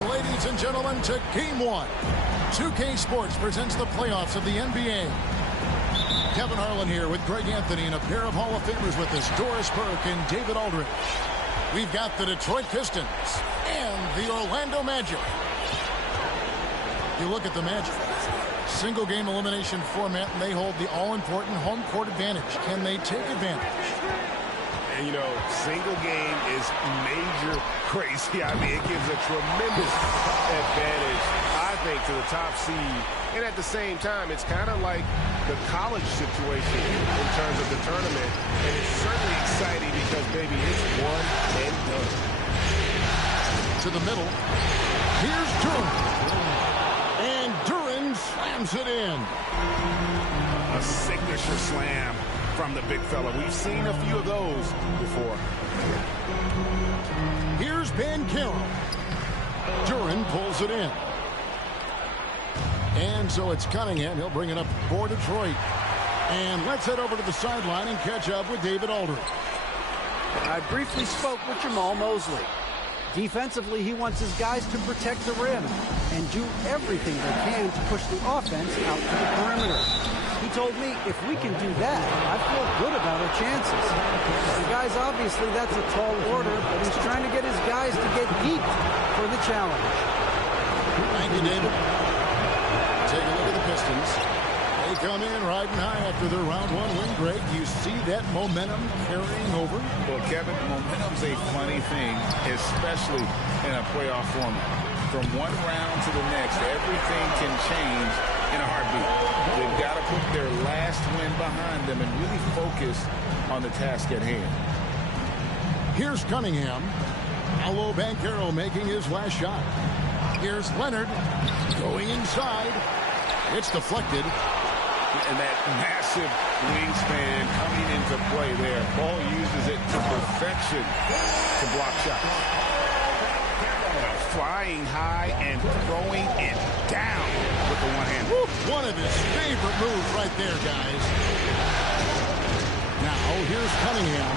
Ladies and gentlemen, to Game 1. 2K Sports presents the playoffs of the NBA. Kevin Harlan here with Greg Anthony and a pair of Hall of Famers with us, Doris Burke and David Aldridge. We've got the Detroit Pistons and the Orlando Magic. You look at the Magic. Single game elimination format, and they hold the all-important home court advantage. Can they take advantage? And, you know, single game is major crazy. I mean, it gives a tremendous advantage, I think, to the top seed. And at the same time, it's kind of like the college situation in terms of the tournament. And it's certainly exciting because, baby, it's one and done. To the middle. Here's Duran. And Duran slams it in. A signature slam from the big fella. We've seen a few of those before. Here's Banchero. Duran pulls it in. And so it's Cunningham. He'll bring it up for Detroit. And let's head over to the sideline and catch up with David Aldridge. I briefly spoke with Jamal Mosley. Defensively, he wants his guys to protect the rim and do everything they can to push the offense out to the perimeter. He told me if we can do that, I feel good about our chances. The guys, obviously, that's a tall order, but he's trying to get his guys to get geeked for the challenge. Thank you, David. Take a look at the Pistons. They come in riding high after their round one win, Greg. You see that momentum carrying over? Well, Kevin, momentum's a funny thing, especially in a playoff format. From one round to the next, everything can change in a heartbeat. They've got to put their last win behind them and really focus on the task at hand. Here's Cunningham. Paolo Banchero making his last shot. Here's Leonard going inside. It's deflected. And that massive wingspan coming into play there. Ball uses it to perfection to block shots. Flying high and throwing it down with the one hand. One of his favorite moves right there, guys. Now, here's Cunningham.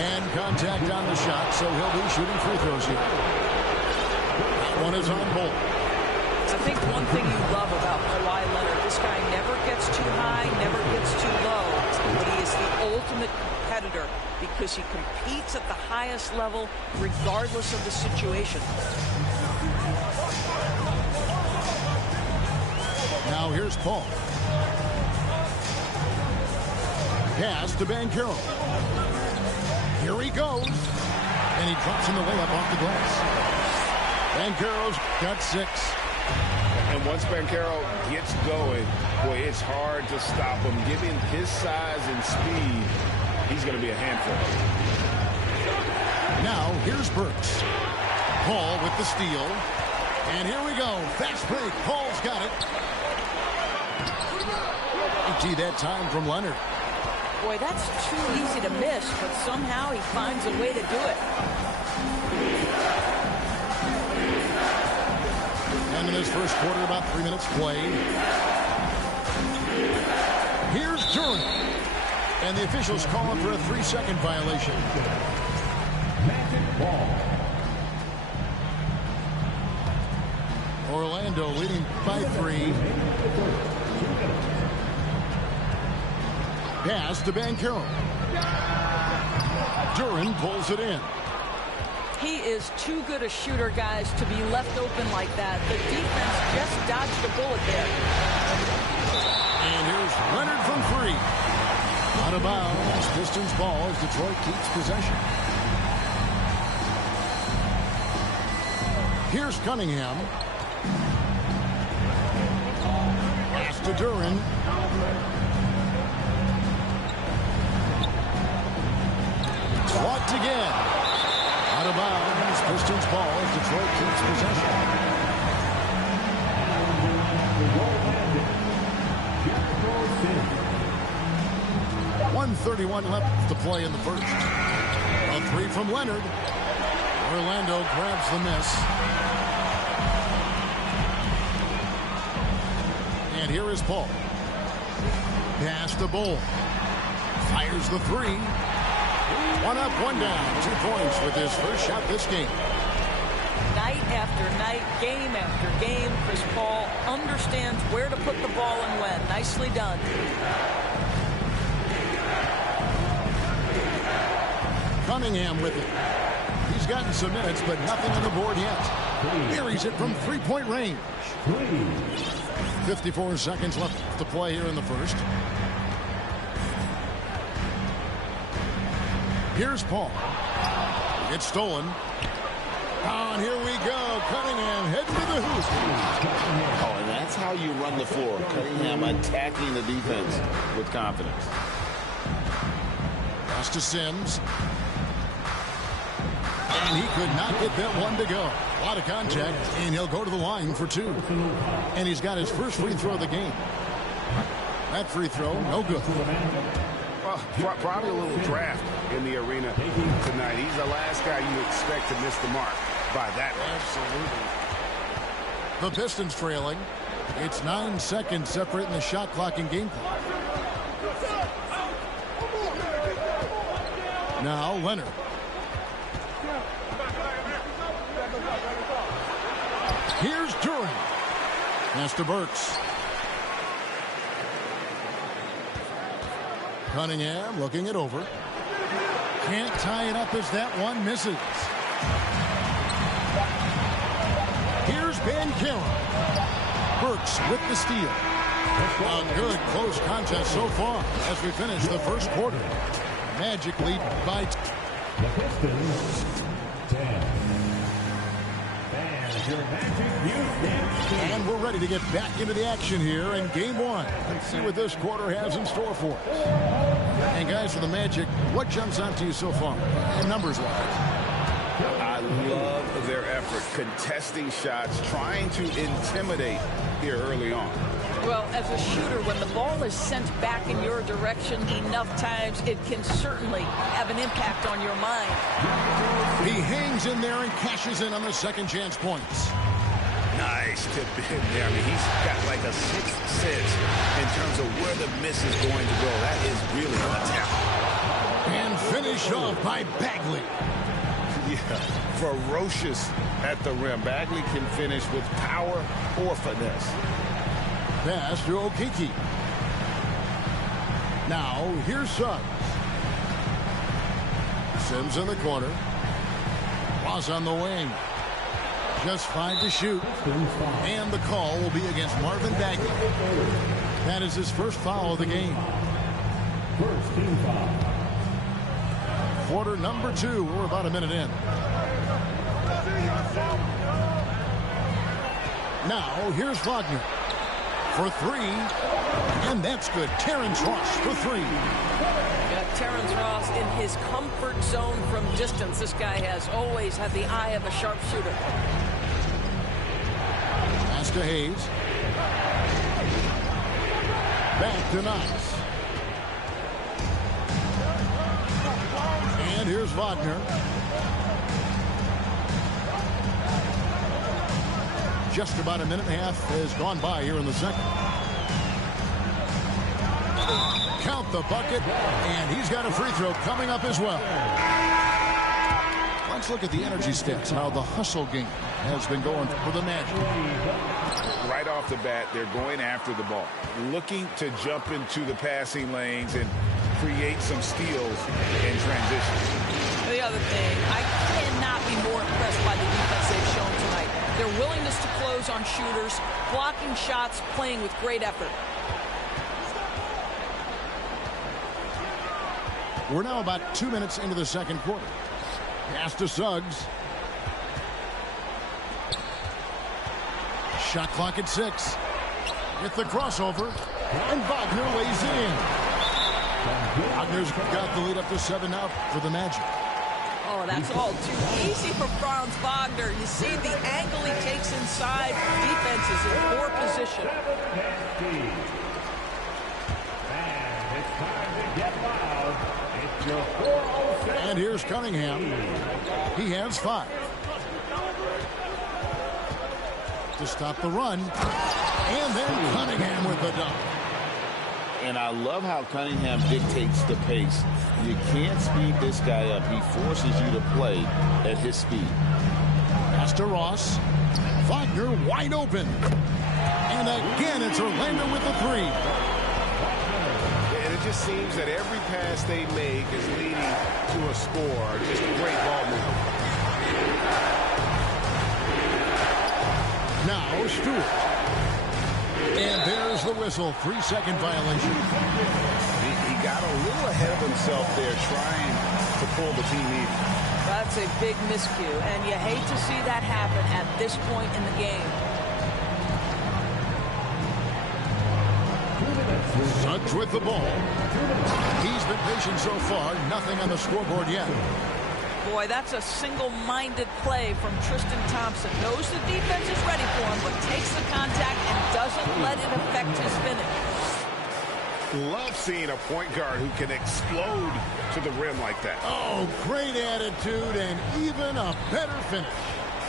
And contact on the shot, so he'll be shooting free throws here. That one is on hold. I think one thing you love about Kawhi Leonard, this guy never gets too high, never gets too low, but he is the ultimate competitor because he competes at the highest level regardless of the situation. Now here's Paul. Pass to Banchero. Here he goes. And he drops in the layup off the glass. Banchero's got 6. And once Banchero gets going, boy, it's hard to stop him. Given his size and speed, he's going to be a handful. Now, here's Burks. Paul with the steal. And here we go. Fast break. Paul's got it. Empty that time from Leonard. Boy, that's too easy to miss, but somehow he finds a way to do it. And in this first quarter, about 3 minutes played. Here's Duran. And the officials call him for a 3-second violation. Orlando leading by 3. Pass to Banchero. Duran pulls it in. He is too good a shooter, guys, to be left open like that. The defense just dodged a bullet there. And here's Leonard from 3. Out of bounds. Pistons ball as Detroit keeps possession. Here's Cunningham. Pass to Duran. Blocked again. Out of bounds. Pistons ball as Detroit keeps possession. 1:31 left to play in the first. A three from Leonard. Orlando grabs the miss. And here is Paul. Pass to Bull. Fires the three. One up, one down. 2 points with his first shot this game. Night after night, game after game, Chris Paul understands where to put the ball and when. Nicely done. Cunningham with it. He's gotten some minutes, but nothing on the board yet. Buries it from three-point range. 54 seconds left to play here in the first. Here's Paul. It's stolen. Oh, and here we go. Cunningham heading to the hoop. Oh, and that's how you run the floor. Cunningham attacking the defense with confidence. Pass to Sims. And he could not get that one to go. A lot of contact, and he'll go to the line for 2. And he's got his first free throw of the game. That free throw, no good. Well, probably a little draft in the arena tonight. He's the last guy you expect to miss the mark by that much. Absolutely. The Pistons trailing. It's 9 seconds separating the shot clock and game clock. Now Leonard. Here's Durant. Pass to Burks. Cunningham looking it over. Can't tie it up as that one misses. Here's Banchero. Burks with the steal. A good close contest so far as we finish the first quarter. Magic lead by the Pistons 10. And we're ready to get back into the action here in game 1. Let's see what this quarter has in store for us. And guys, for the Magic, what jumps out to you so far, numbers-wise? I love their effort, contesting shots, trying to intimidate here early on. Well, as a shooter, when the ball is sent back in your direction enough times, it can certainly have an impact on your mind. He hangs in there and cashes in on the second chance points. Nice tip in there. I mean, he's got like a sixth sense in terms of where the miss is going to go. That is really a talent. And finished off by Bagley. Yeah, ferocious at the rim. Bagley can finish with power or finesse. Pass to Okeke. Now, here's Suggs. Sims in the corner. Ross on the wing. Just 5 to shoot. And the call will be against Marvin Bagley. That is his first foul of the game. First team foul. Quarter number 2. We're about a minute in. Now, here's Wagner. For 3, and that's good. Terrence Ross for 3. Yeah, Terrence Ross in his comfort zone from distance. This guy has always had the eye of a sharpshooter. Pass to Hayes. Back to Knox. And here's Wagner. Just about a minute and a half has gone by here in the second. Count the bucket, and he's got a free throw coming up as well. Let's look at the energy stats, how the hustle game has been going for the Magic. Right off the bat, they're going after the ball, looking to jump into the passing lanes and create some steals in transition. The other thing, I cannot be more impressed by the defense they've shown tonight. Their willingness to close on shooters, blocking shots, playing with great effort. We're now about 2 minutes into the second quarter. Pass to Suggs. Shot clock at 6. With the crossover, and Wagner lays it in. Wagner's got the lead up to 7 now for the Magic. Oh, that's all too easy for Franz Wagner. You see the angle he takes inside. Defense is in poor position. And it's time to get loud. It's your 406. And here's Cunningham. He has 5. To stop the run. And then Cunningham with the dunk. And I love how Cunningham dictates the pace. You can't speed this guy up. He forces you to play at his speed. Pass to Ross. Wagner wide open. And again, it's Orlando with the 3. And it just seems that every pass they make is leading to a score. Just great ball movement. Now Stewart. And there's the whistle. 3-second violation. He got a little ahead of himself there trying to pull the team in. That's a big miscue, and you hate to see that happen at this point in the game. Suggs with the ball. He's been patient so far. Nothing on the scoreboard yet. Boy, that's a single-minded play from Tristan Thompson. Knows the defense is ready for him, but takes the contact and doesn't let it affect his finish. Love seeing a point guard who can explode to the rim like that. Oh, great attitude and even a better finish.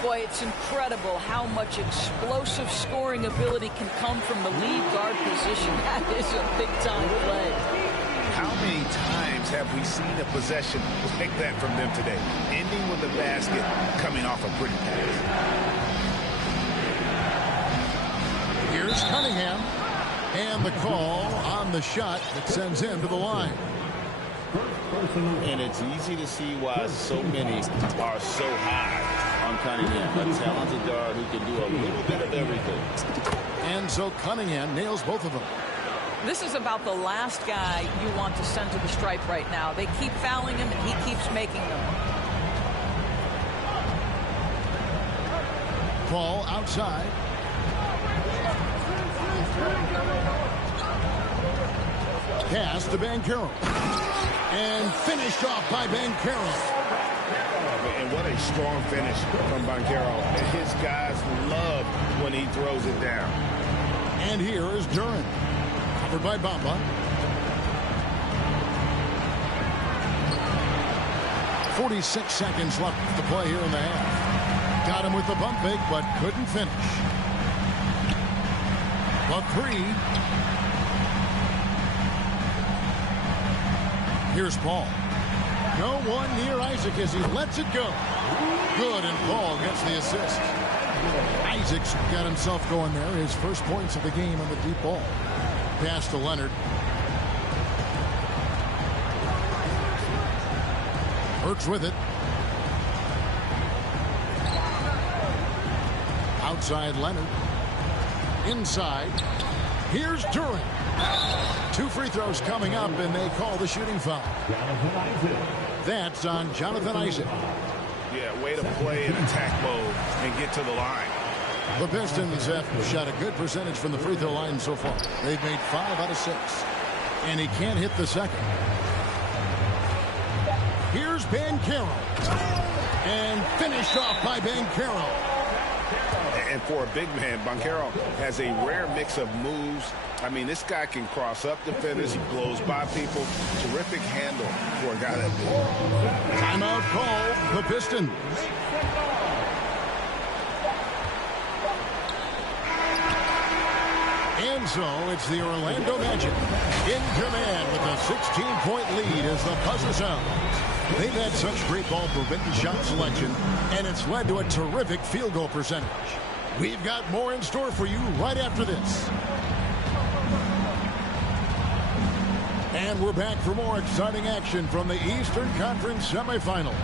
Boy, it's incredible how much explosive scoring ability can come from the lead guard position. That is a big-time play. How many times have we seen a possession like that from them today? Ending with a basket, coming off a pretty pass. Here's Cunningham. And the call on the shot that sends him to the line. And it's easy to see why so many are so high on Cunningham. A talented guard who can do a little bit of everything. And so Cunningham nails both of them. This is about the last guy you want to send to the stripe right now. They keep fouling him, and he keeps making them. Ball outside. Pass to Banchero. And finished off by Banchero. And what a strong finish from Banchero. And his guys love when he throws it down. And here is Duran. Covered by Bamba. 46 seconds left to play here in the half. Got him with the bump fake, but couldn't finish. The 3. Here's Paul. No one near Isaac as he lets it go. Good, and Paul gets the assist. Isaac's got himself going there. His first points of the game on the deep ball. Pass to Leonard. Hurts with it. Outside Leonard. Inside. Here's Duran. 2 free throws coming up, and they call the shooting foul. That's on Jonathan Isaac. Yeah, way to play in attack mode and get to the line. The Pistons have shot a good percentage from the free throw line so far. They've made 5 out of 6. And he can't hit the second. Here's Banchero. And finished off by Banchero. And for a big man, Banchero has a rare mix of moves. I mean, this guy can cross up defenders. He blows by people. Terrific handle for a guy that big. Timeout called. The Pistons. And so it's the Orlando Magic in command with a 16-point lead as the buzzer sounds. They've had such great ball movement and shot selection, and it's led to a terrific field goal percentage. We've got more in store for you right after this. And we're back for more exciting action from the Eastern Conference semifinal.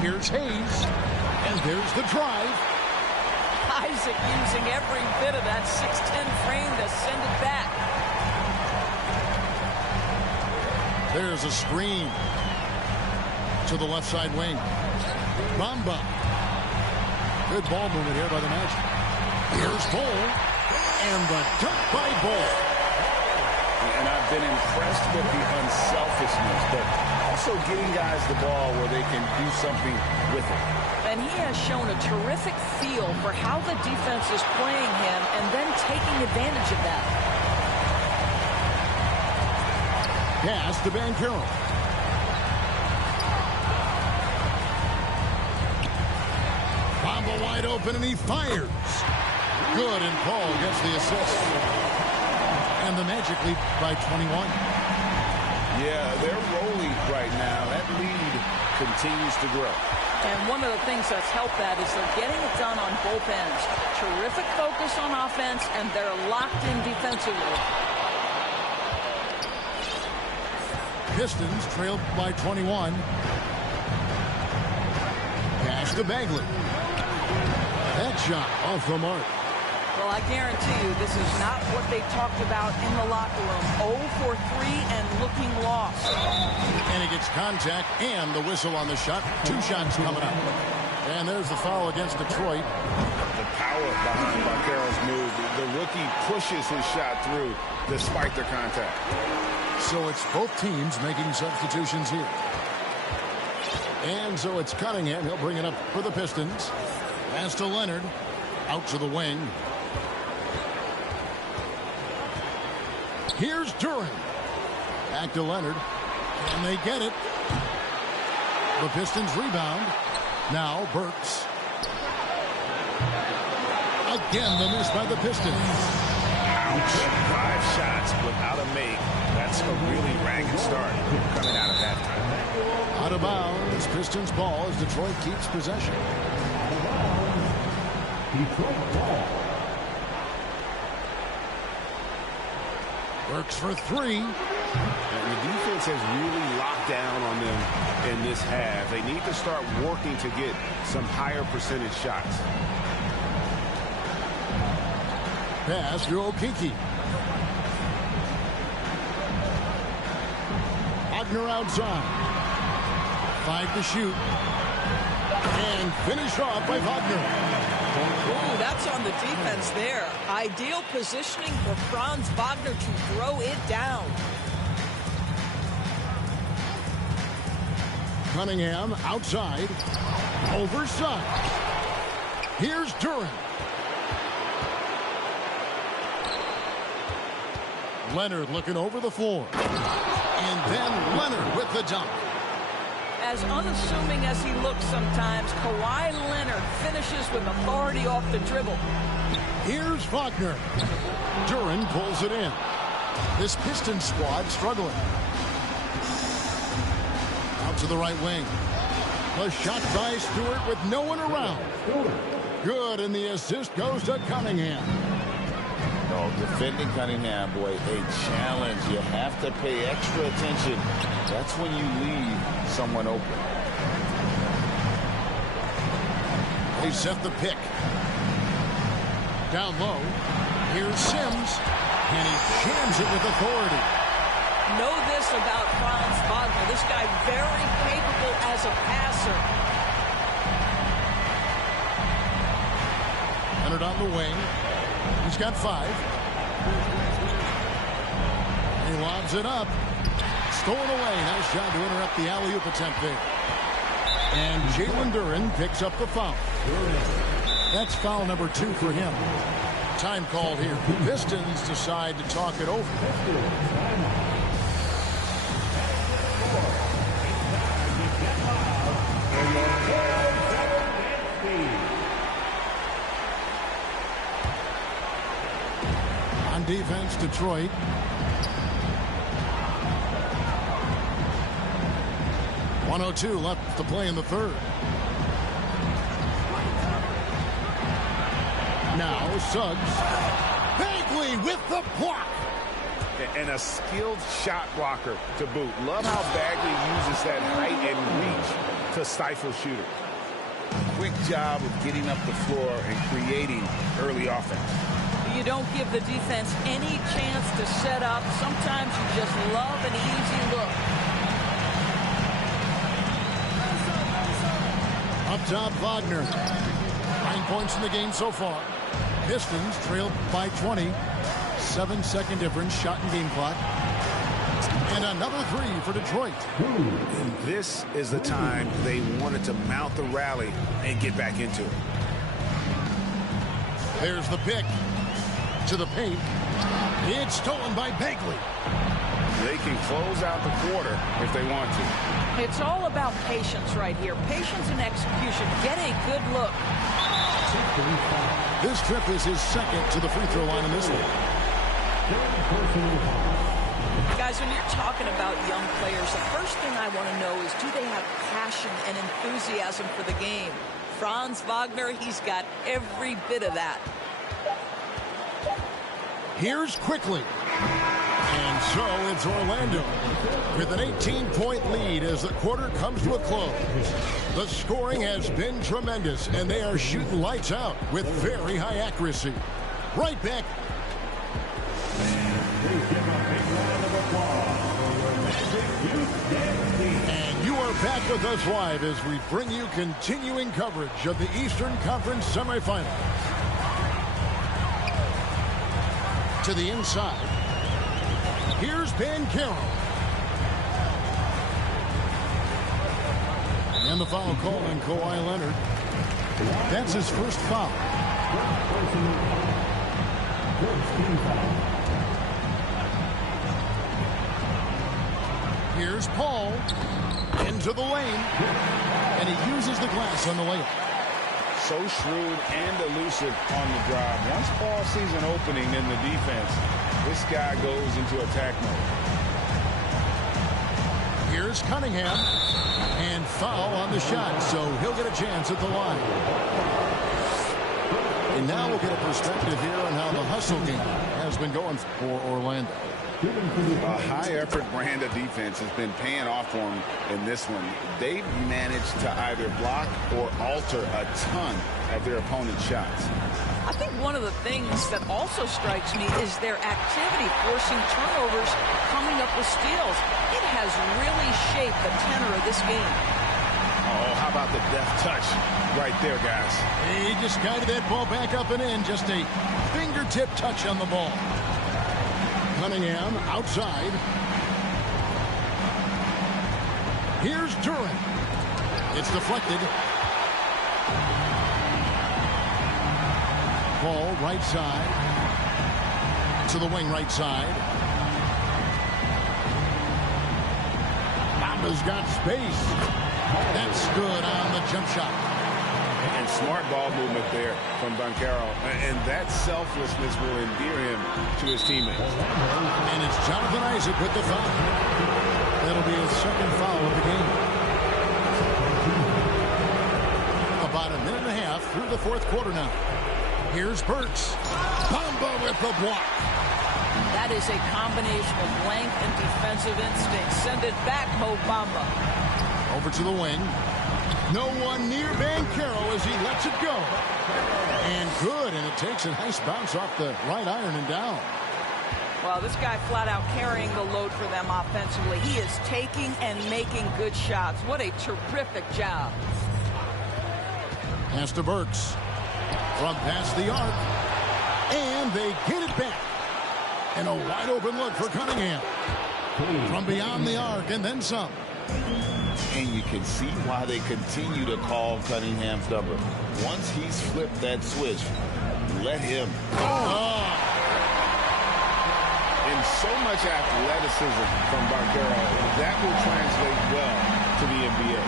Here's Hayes, and there's the drive. Isaac using every bit of that 6'10" frame to send it back. There's a screen to the left side wing. Bamba. Good ball movement here by the Magic. Here's Bol. And the dunk by Bol. and I've been impressed with the unselfishness, but also getting guys the ball where they can do something with it. And he has shown a terrific feel for how the defense is playing him and then taking advantage of that. Pass to Van Carroll. Bomba wide open, and he fires. Good, and Paul gets the assist. And the Magic lead by 21. Yeah, they're rolling right now. That lead continues to grow. And one of the things that's helped that is they're getting it done on both ends. Terrific focus on offense, and they're locked in defensively. Pistons trailed by 21. Pass to Bagley. That shot off the mark. Well, I guarantee you this is not what they talked about in the locker room. 0 for 3 and looking lost. And he gets contact and the whistle on the shot. 2 shots coming up. And there's the foul against Detroit. The power behind Banchero's move. The rookie pushes his shot through despite their contact. So it's both teams making substitutions here. And so it's Cunningham. He'll bring it up for the Pistons. Pass to Leonard. Out to the wing. Here's Duran. Back to Leonard. And they get it. The Pistons rebound. Now Burks. Again, the miss by the Pistons. Ouch. 5 shots without a make. That's a really ragged start coming out of halftime. Out of bounds. Pistons ball as Detroit keeps possession. Detroit ball. Burks for 3. And the defense has really locked down on them in this half. They need to start working to get some higher percentage shots. Pass to Okeke. Wagner outside. 5 to shoot. And finished off by Wagner. Ooh, that's on the defense there. Ideal positioning for Franz Wagner to throw it down. Cunningham outside. Overside. Here's Duran. Leonard looking over the floor. And then Leonard with the dunk. As unassuming as he looks sometimes, Kawhi Leonard finishes with authority off the dribble. Here's Wagner. Duran pulls it in. This Pistons squad struggling. Out to the right wing. The shot by Stewart with no one around. Good, and the assist goes to Cunningham. Oh, defending Cunningham, boy, a challenge. You have to pay extra attention. That's when you leave someone open. They set the pick. Down low. Here's Sims. And he jams it with authority. Know this about Franz Wagner. This guy very capable as a passer. Leonard on the wing. He's got 5. He lobs it up. Stolen away. Nice job to interrupt the alley-oop attempt there. And Jalen Duran picks up the foul. That's foul number 2 for him. Time called here. The Pistons decide to talk it over. On defense, Detroit. .102 left to play in the third. Now Suggs. Bagley with the block. And a skilled shot blocker to boot. Love how Bagley uses that height and reach to stifle shooters. Quick job of getting up the floor and creating early offense. You don't give the defense any chance to set up. Sometimes you just love an easy look. Up top, Wagner. 9 points in the game so far. Pistons trailed by 20. 7-second difference, shot and game clock. And another three for Detroit. And this is the time they wanted to mount the rally and get back into it. There's the pick to the paint. It's stolen by Bagley. They can close out the quarter if they want to. It's all about patience right here. Patience and execution. Get a good look. This trip is his second to the free throw line in this one. Guys, when you're talking about young players, the first thing I want to know is, do they have passion and enthusiasm for the game? Franz Wagner, he's got every bit of that. Here's quickly. And so it's Orlando with an 18-point lead as the quarter comes to a close. The scoring has been tremendous, and they are shooting lights out with very high accuracy. Right back. And you are back with us live as we bring you continuing coverage of the Eastern Conference semifinals. To the inside. Here's Banchero. And the foul call on Kawhi Leonard. That's his first foul. Here's Paul into the lane. And he uses the glass on the layup. So shrewd and elusive on the drive. Once Paul sees an opening in the defense, this guy goes into attack mode. Here's Cunningham. And foul on the shot, so he'll get a chance at the line. And now we'll get a perspective here on how the hustle game has been going for Orlando. A high-effort brand of defense has been paying off for them in this one. They've managed to either block or alter a ton of their opponent's shots. I think one of the things that also strikes me is their activity, forcing turnovers, coming up with steals. It has really shaped the tenor of this game. Oh, how about the deft touch right there, guys? He just guided that ball back up and in. Just a fingertip touch on the ball. Cunningham outside. Here's Durant. It's deflected. Ball right side. To the wing right side. Bamba's got space. That's good on the jump shot. And smart ball movement there from Banchero. And that selflessness will endear him to his teammates. And it's Jonathan Isaac with the foul. That'll be his second foul of the game. About a minute and a half through the fourth quarter now. Here's Burks. Bamba with the block. That is a combination of length and defensive instinct. Send it back, Mo Bamba. Over to the wing. No one near Banchero as he lets it go. And good, and it takes a nice bounce off the right iron and down. Well, this guy flat out carrying the load for them offensively. He is taking and making good shots. What a terrific job. Pass to Burks. From past the arc. And they get it back. And a wide open look for Cunningham. From beyond the arc and then some. And you can see why they continue to call Cunningham's number. Once he's flipped that switch, let him. And so much athleticism from Banchero, that will translate well to the NBA.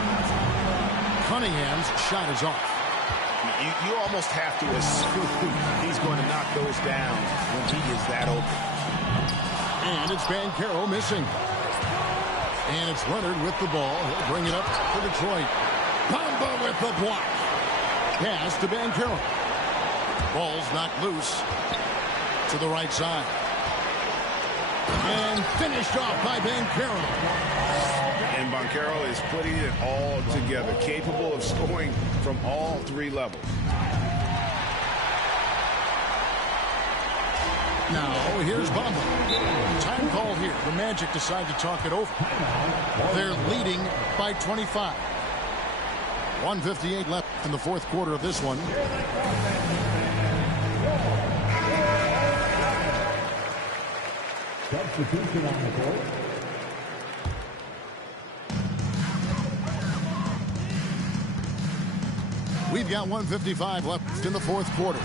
Cunningham's shot is off. You almost have to assume he's going to knock those down when he is that open. And it's Banchero missing. And it's Leonard with the ball. He'll bring it up for Detroit. Bamba with the block. Pass to Banchero. Ball's knocked loose to the right side. And finished off by Banchero. And Banchero is putting it all together, capable of scoring from all three levels. Now, here's Bamba. Time call here. The Magic decide to talk it over. They're leading by 25. 1:58 left in the fourth quarter of this one. Substitution on the court. We've got 1:55 left in the fourth quarter.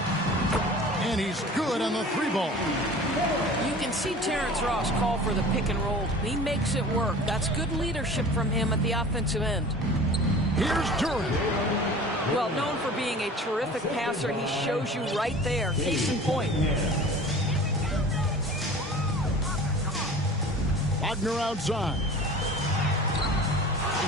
And he's good on the three ball. You can see Terrence Ross call for the pick and roll. He makes it work. That's good leadership from him at the offensive end. Here's Durant. Well, known for being a terrific passer, he shows you right there. Case in point. Wagner outside.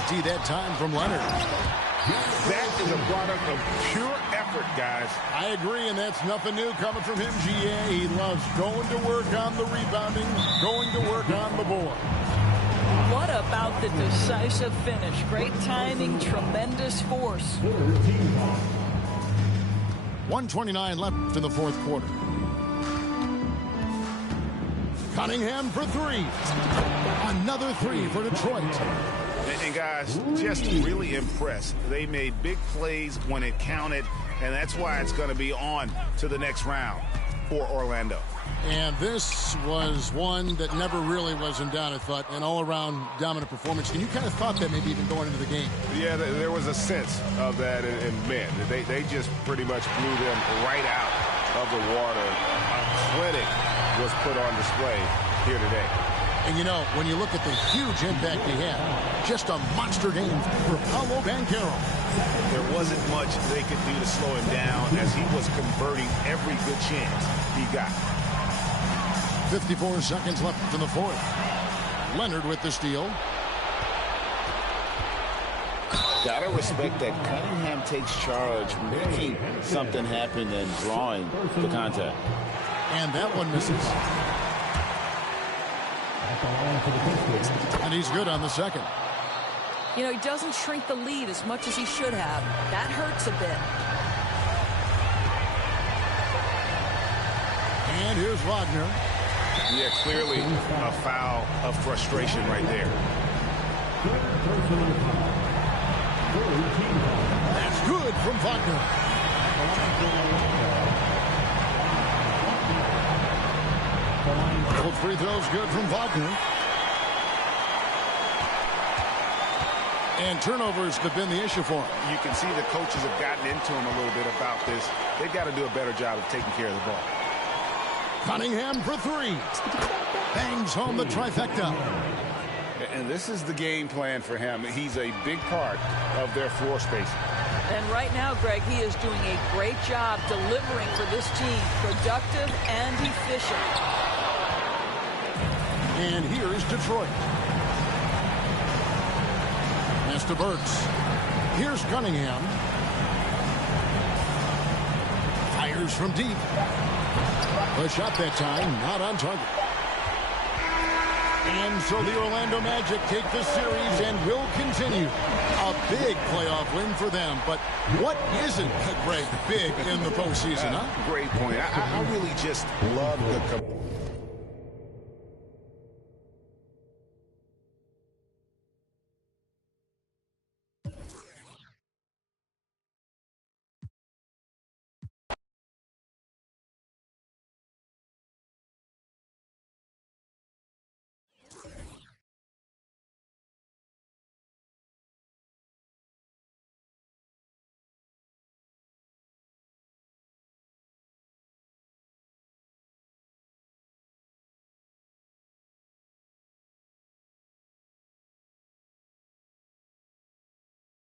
DT that time from Leonard. That is a product of pure effort, guys. I agree, and that's nothing new coming from him, GA. He loves going to work on the rebounding, going to work on the board. What about the decisive finish? Great timing, tremendous force. 1:29 left in the fourth quarter. Cunningham for three. Another three for Detroit. And guys, just really impressed. They made big plays when it counted, and that's why it's going to be on to the next round for Orlando. And this was one that never really was in doubt, I thought, an all-around dominant performance. And you kind of thought that maybe even going into the game. Yeah, there was a sense of that, and man, they just pretty much blew them right out of the water. A clinic was put on display here today. And, you know, when you look at the huge impact he had, just a monster game for Paolo Banchero. There wasn't much they could do to slow him down as he was converting every good chance he got. 54 seconds left in the fourth. Leonard with the steal. Gotta respect that Cunningham takes charge, making something happen and drawing the contact. And that one misses. And he's good on the second. You know, he doesn't shrink the lead as much as he should have. That hurts a bit. And here's Wagner. Yeah, clearly a foul of frustration right there. That's good from Wagner. Both free throws good from Wagner. And turnovers have been the issue for him. You can see the coaches have gotten into him a little bit about this. They've got to do a better job of taking care of the ball. Cunningham for three. Bangs home the trifecta. And this is the game plan for him. He's a big part of their floor space. And right now, Greg, he is doing a great job delivering for this team. Productive and efficient. And here's Detroit. Pass to Burks. Here's Cunningham. Fires from deep. A shot that time, not on target. And so the Orlando Magic take the series and will continue. A big playoff win for them. But what isn't, Greg, big in the postseason, huh? Great point. I really just love the